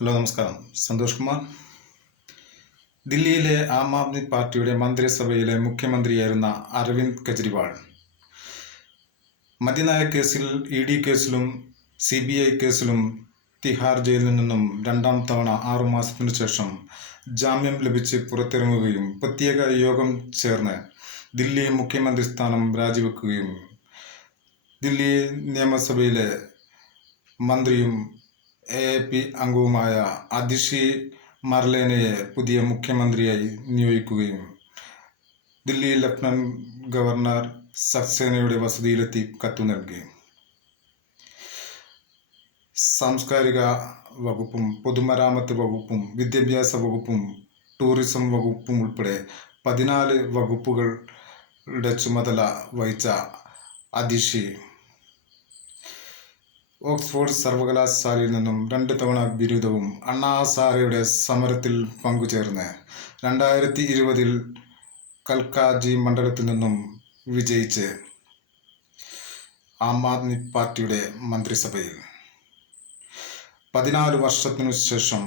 Hello നമസ്കാരം. സന്തോഷ് കുമാർ. ദില്ലിയിലെ ആം ആദ്മി പാർട്ടിയുടെ മന്ത്രിസഭയിലെ മുഖ്യമന്ത്രിയായിരുന്ന അരവിന്ദ് കെജ്രിവാൾ. മദ്യനായ കേസിൽ ഇ ഡി കേസിലും സി ബി ഐ കേസിലും തിഹാർ ജയിലിൽ നിന്നും രണ്ടാം തവണ ആറുമാസത്തിനു ശേഷം ജാമ്യം ലഭിച്ച് പുറത്തിറങ്ങുകയും പ്രത്യേക യോഗം ചേർന്ന് ദില്ലി മുഖ്യമന്ത്രി സ്ഥാനം രാജിവെക്കുകയും ദില്ലി നിയമസഭയിലെ മന്ത്രിയും എ എ പി അംഗവുമായ അതിഷി മർലേനയെ പുതിയ മുഖ്യമന്ത്രിയായി നിയോഗിക്കുകയും ദില്ലി ലഫ്റ്റനന്റ് ഗവർണർ സക്സേനയുടെ വസതിയിലെത്തി കത്തു നൽകി സാംസ്കാരിക വകുപ്പും പൊതുമരാമത്ത് വകുപ്പും വിദ്യാഭ്യാസ വകുപ്പും ടൂറിസം വകുപ്പും ഉൾപ്പെടെ പതിനാല് വകുപ്പുകളുടെ ചുമതല വഹിച്ച അതിഷി ഓക്സ്ഫോർഡ് സർവകലാശാലയിൽ നിന്നും രണ്ട് തവണ ബിരുദവും അണ്ണാ സാറയുടെ സമരത്തിൽ പങ്കുചേർന്ന് രണ്ടായിരത്തി ഇരുപതിൽ കൽക്കാജി മണ്ഡലത്തിൽ നിന്നും വിജയിച്ച് ആം ആദ്മി പാർട്ടിയുടെ മന്ത്രിസഭയിൽ. പതിനാല് വർഷത്തിനു ശേഷം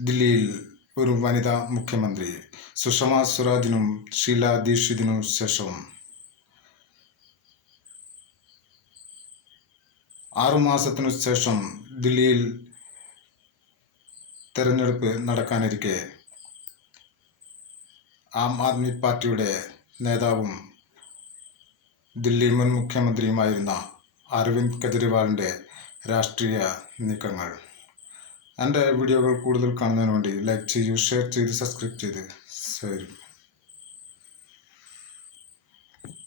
ദില്ലിയിൽ ഒരു വനിതാ മുഖ്യമന്ത്രി സുഷമ സ്വരാജിനും ഷീല ദീക്ഷിതിനു ശേഷവും ആറുമാസത്തിനു ശേഷം ദില്ലിയിൽ തെരഞ്ഞെടുപ്പ് നടക്കാനിരിക്കെ ആം ആദ്മി പാർട്ടിയുടെ നേതാവും ദില്ലി മുൻ മുഖ്യമന്ത്രിയുമായിരുന്ന അരവിന്ദ് കെജ്രിവാളിന്റെ രാഷ്ട്രീയ നീക്കങ്ങൾ. എന്റെ വീഡിയോകൾ കൂടുതൽ കാണുന്നതിന് വേണ്ടി ലൈക്ക് ചെയ്യൂ ഷെയർ ചെയ്ത് സബ്സ്ക്രൈബ് ചെയ്ത്. സേരും